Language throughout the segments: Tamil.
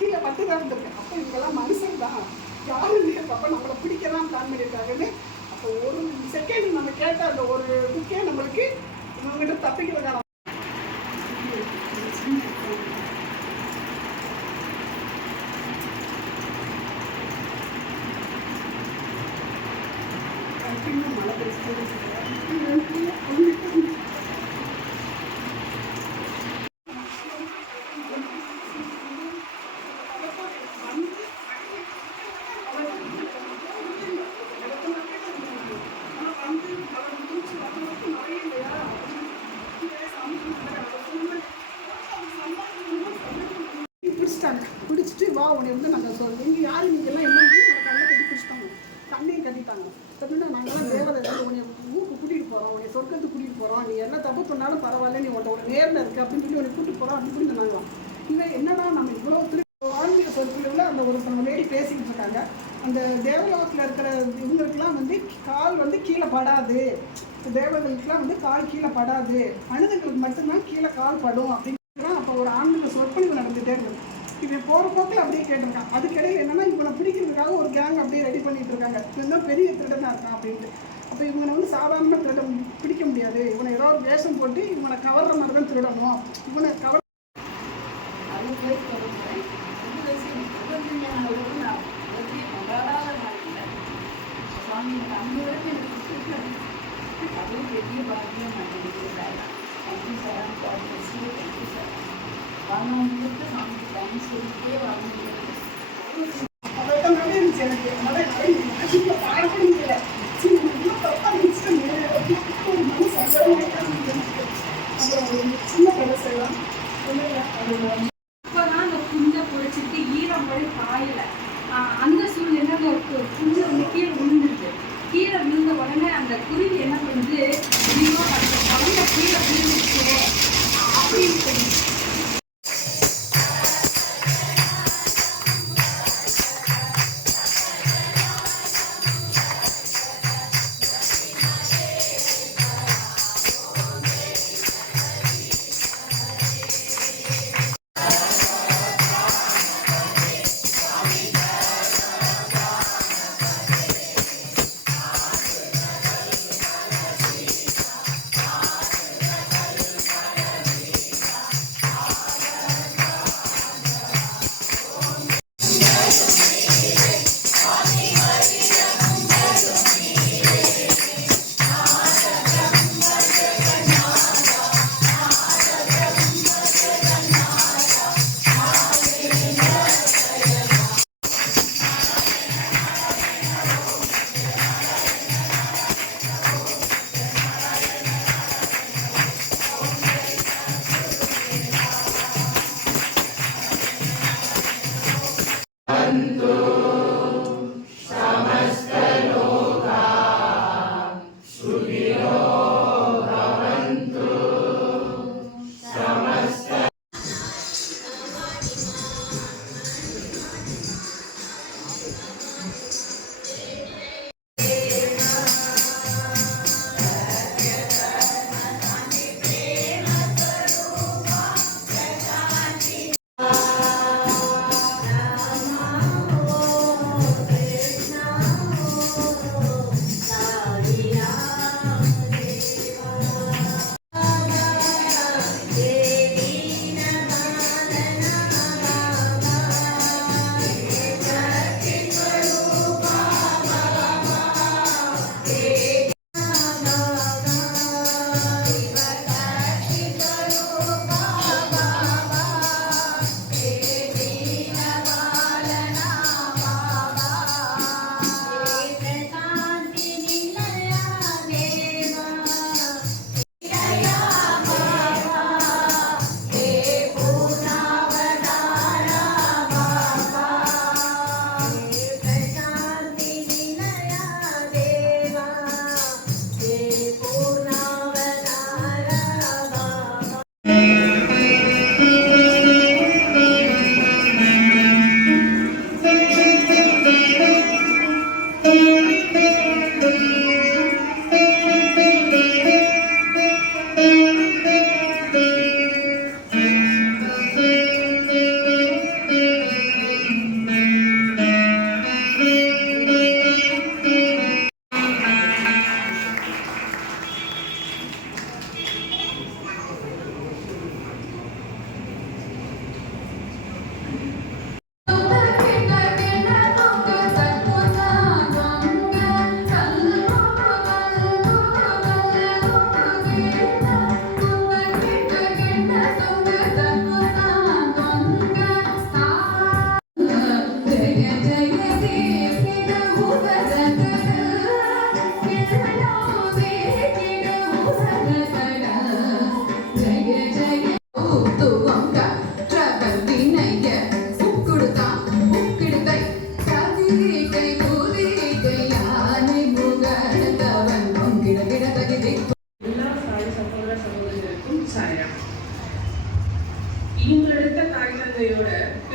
கீழே பட்டு தான் இருந்திருக்கு அப்போ இவங்கெல்லாம் மனுஷன் தான். யாரும் இல்லையா. அப்போ நம்மளை பிடிக்க தான் பிளான் பண்ணியிருக்காங்கன்னு. அப்போ ஒரு செகண்ட் நம்ம கேட்ட அந்த ஒரு புக்கே நம்மளுக்கு இவங்ககிட்ட தப்பிக்கிறதுக்கான சொர்க்கத்துக்கு கூட்டிகிட்டு போகிறோம் நீ என்ன தப்பு பண்ணாலும் பரவாயில்ல நீ உன்ட்ட ஒரு நேரில் இருக்கு அப்படின்னு சொல்லி உன்னை கூட்டிட்டு போகிறோம் அப்படின்னு இப்படி சொன்னாங்களாம் இவன் என்னடா நம்ம இவ்வளோ திரு ஆன்மீக சொற்களில் அந்த ஒரு லேடி பேசிக்கிட்டு இருக்காங்க. அந்த தேவலோகத்தில் இருக்கிற இவங்களுக்குலாம் வந்து கால் வந்து கீழே படாது. தேவர்களுக்கெல்லாம் வந்து கால் கீழே படாது. மனிதர்களுக்கு மட்டும்தான் கீழே கால் படும் அப்படின்னு அப்போ ஒரு ஆன்மீக சொற்பொழிவு நடந்துகிட்டே இருந்தது இவன் போகிற போக்கில் அப்படியே கேட்டிருக்கான். அதுக்கிடையில் என்னென்னா இவனை பிடிக்கிறதுக்காக ஒரு கேங் அப்படியே ரெடி பண்ணிட்டு இருக்காங்க. இவன் தான் பெரிய திருடனாக இருக்கான் அப்படின்ட்டு. அப்போ இவனை வந்து சாதாரண திருட பிடிக்க முடியாது. இவனை ஏதோ ஒரு வேஷம் போட்டு இவனை கவர்ற மாதிரி தான் திருடணும். இவனை கவர் அது போய்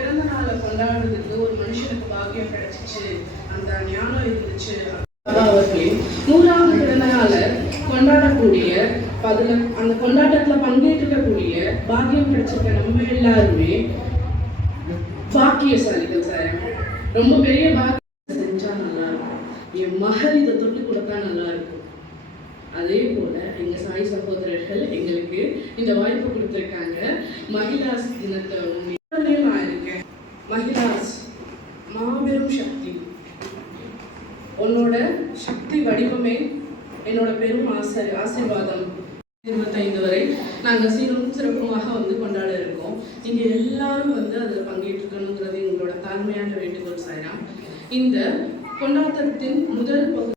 நாளை கொண்டாடுறதுக்கு ஒரு மனுஷனுக்கு பாக்கியம் கிடைச்சிச்சு. அந்த ஞானம் இருந்துச்சு. அவர்களின் நூறாவது பிறந்த நாளை கொண்டாடக்கூடிய பதில அந்த கொண்டாட்டத்துல பங்கேற்கக்கூடிய பாக்கியம் கிடைச்சிருக்க நம்ம எல்லாருமே பாக்கியசாலிகள் சார் ரொம்ப பெரிய பாக்கியம் செஞ்சா நல்லா இருக்கும் என் மகள் இதை தொட்டு கொடுத்தா நல்லா இருக்கும் அதே போல எங்க சாய் சகோதரர்கள் எங்களுக்கு இந்த வாய்ப்பு கொடுத்துருக்காங்க. மகிழா தினத்தை பெரும் சக்தி. உன்னோட சக்தி வடிவமே என்னோட பெரும் ஆசை ஆசீர்வாதம். இருபத்தைந்து வரை நாங்கள் சீரும் சிறப்புமாக வந்து கொண்டாட இருக்கோம். இங்க எல்லாரும் வந்து அதில் பங்கேற்றுக்கணுங்கிறது எங்களோட தாழ்மையான வேண்டுகோள் சாய்ராம். இந்த கொண்டாட்டத்தின் முதல் பகுதி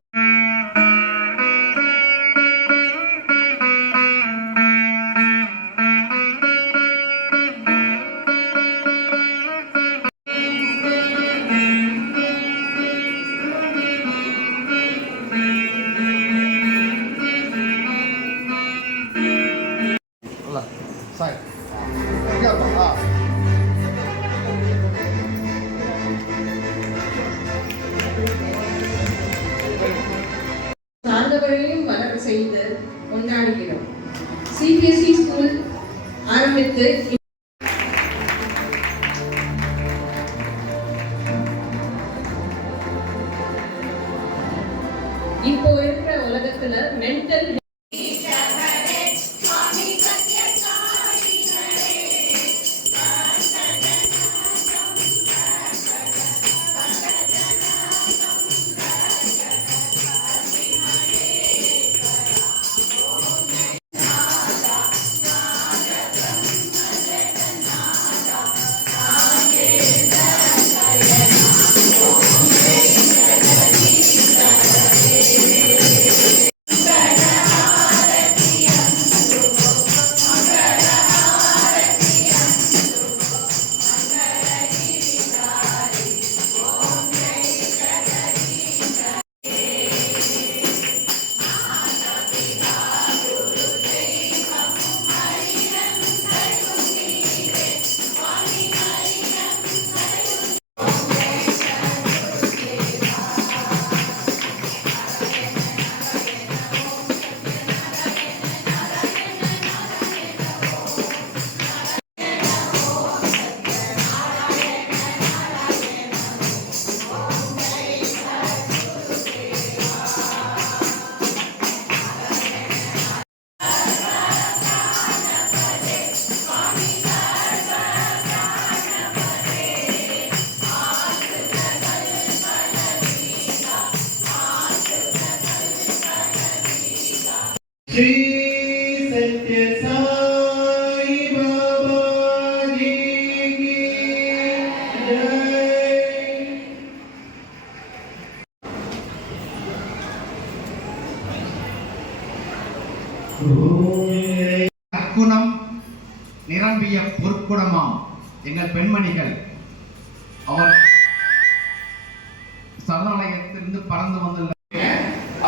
செய்து கொண்டாடுகிறோம் சிபிஎஸ்இ ஸ்கூல் ஆரம்பித்து அற்குணம் நிரம்பிய பொற்குணமாம் எங்கள் பெண்மணிகள் அவர் சரணாலயத்திலிருந்து பறந்து வந்துள்ள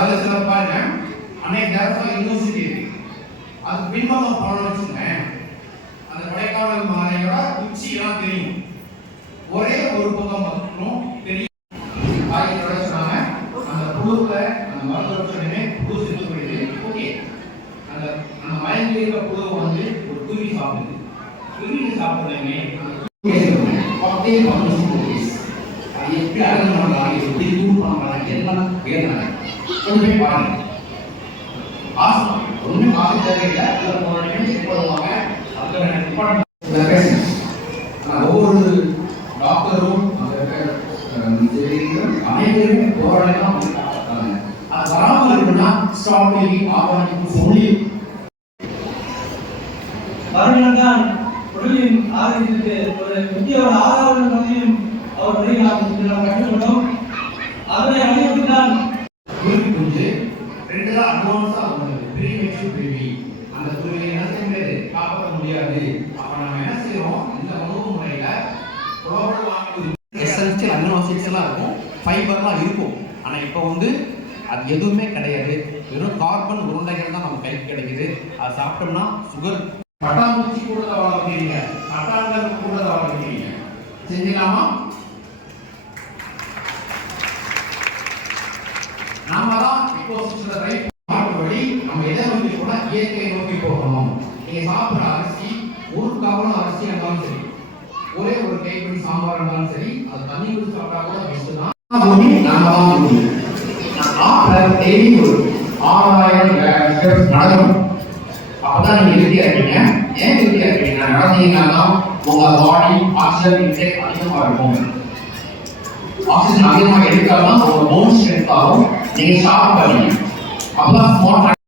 அது சிறப்பான அன்னைக்கு நேரத்தில் யூனிவர்சிட்டி. இருக்கு அது பின்பக்கம் போனோம்னு அந்த கொடைக்கானல் மலையோட உச்சியெல்லாம் தெரியும். ஒரே ஒரு பக்கம் மட்டும் தெரியும். சொன்னாங்க. அந்த புழுவுல அந்த மரத்தோட புழு ஓகே. அந்த அந்த மயங்கி இருக்கிற புழு வந்து ஒரு குருவி சாப்பிடுது. குருவி சாப்பிடுறேங்க அப்படியே பண்ணி அது எப்படி அழகு பண்றாங்க எப்படி தூர் பண்றாங்க என்ன வேணும் கொஞ்சமே பாருங்க. ஆசை ஒண்ணும் ஆசை தேவையில்லை. அதில் போன நிமிஷம் போடுவாங்க அதுல டிபார்ட்மெண்ட் ஒவ்வொரு டாக்டரும் அங்க இருக்கிற, அஹ், அனைவருமே போராடலாம் வராமல் இருக்குன்னா ஸ்டாப் ஆர்கானிக் சொல்லி வருடம்தான் உடலின் ஆரோக்கியத்திற்கு ஒரு முக்கிய ஒரு ஆதாரம் என்பதையும் அவர் வரை நாம் கற்றுக்கொண்டோம். அதனை அனைத்து தான் குஞ்சு ரெண்டு தான் அட்வான்ஸா வந்தது. ப்ரீ மெச்சூர் பேபி அந்த குருவியை என்ன செய்ய முடியாது காப்பாற்ற முடியாது. அப்ப நம்ம என்ன செய்யறோம்? இந்த உணவு முறையில எசென்சியல் அமினோ ஆசிட்ஸ் எல்லாம் இருக்கும். ஃபைபர்லாம் இருக்கும். ஆனா இப்போ வந்து அது எதுவுமே கிடையாது. வெறும் கார்பன் உருண்டைகள் தான் நம்ம கைக்கு கிடைக்குது. அது சாப்பிட்டோம்னா சுகர் பட்டாம்பூச்சி கூட வாழ வைக்கிறீங்க பட்டாங்கல் கூட வாழ வைக்கிறீங்க செஞ்சுக்கலாமா? நாம தான் இப்போ சில ரைட் மாற்றுபடி நம்ம எதை நோக்கி போனா இயற்கையை நோக்கி போகணும். நீங்க சாப்பிட்ற அரிசி ஒரு கவனம் அரிசி இருந்தாலும் சரி ஒரே ஒரு கைப்பிடி சாம்பார் இருந்தாலும் சரி அது தண்ணி ஊற்றி சாப்பிட்டா கூட பெஸ்ட் தான். நாம தான் முடியும். ஆப்பிள் டெய்லி ஒரு ஆறாயிரம் ஸ்டெப்ஸ் நடக்கணும் அப்பதான் நீங்க ஹெல்த்தியா இருக்கீங்க ஏன் ஹெல்த்தியா இருக்கீங்க நடந்தீங்கன்னா தான் உங்க பாடி ஆக்சிஜன் இன்டேக் அதிகமா இருக்கும். ஆக்சிஜன் அதிகமாக எடுத்தாதான் உங்க போன் ஸ்ட்ரென்த் ஆகும். நீங்க ஷார்ப் பண்ணுவீங்க அப்பதான் ஸ்மார்ட்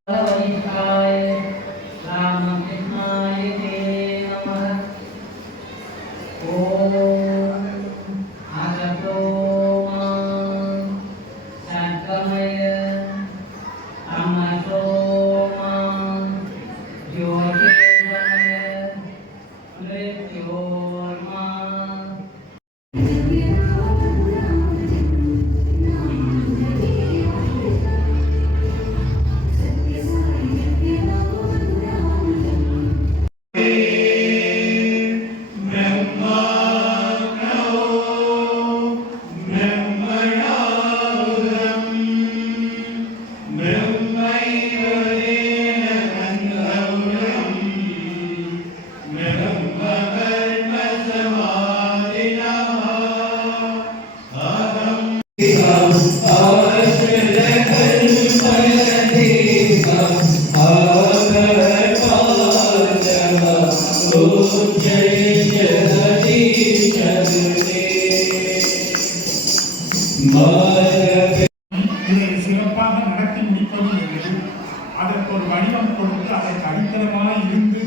அதற்கு ஒரு வடிவம் கொடுத்து அதை தனித்தரமாக இருந்து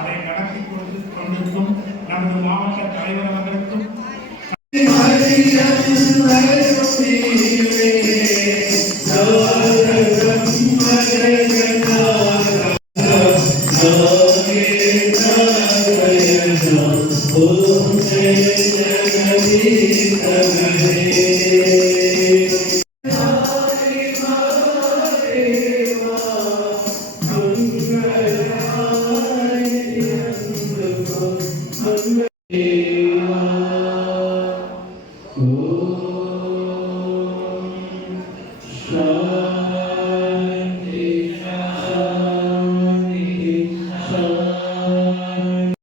அதை நடத்தி கொடுத்து கொண்டிருக்கும் நமது மாவட்ட தலைவர் அவர்களுக்கும்.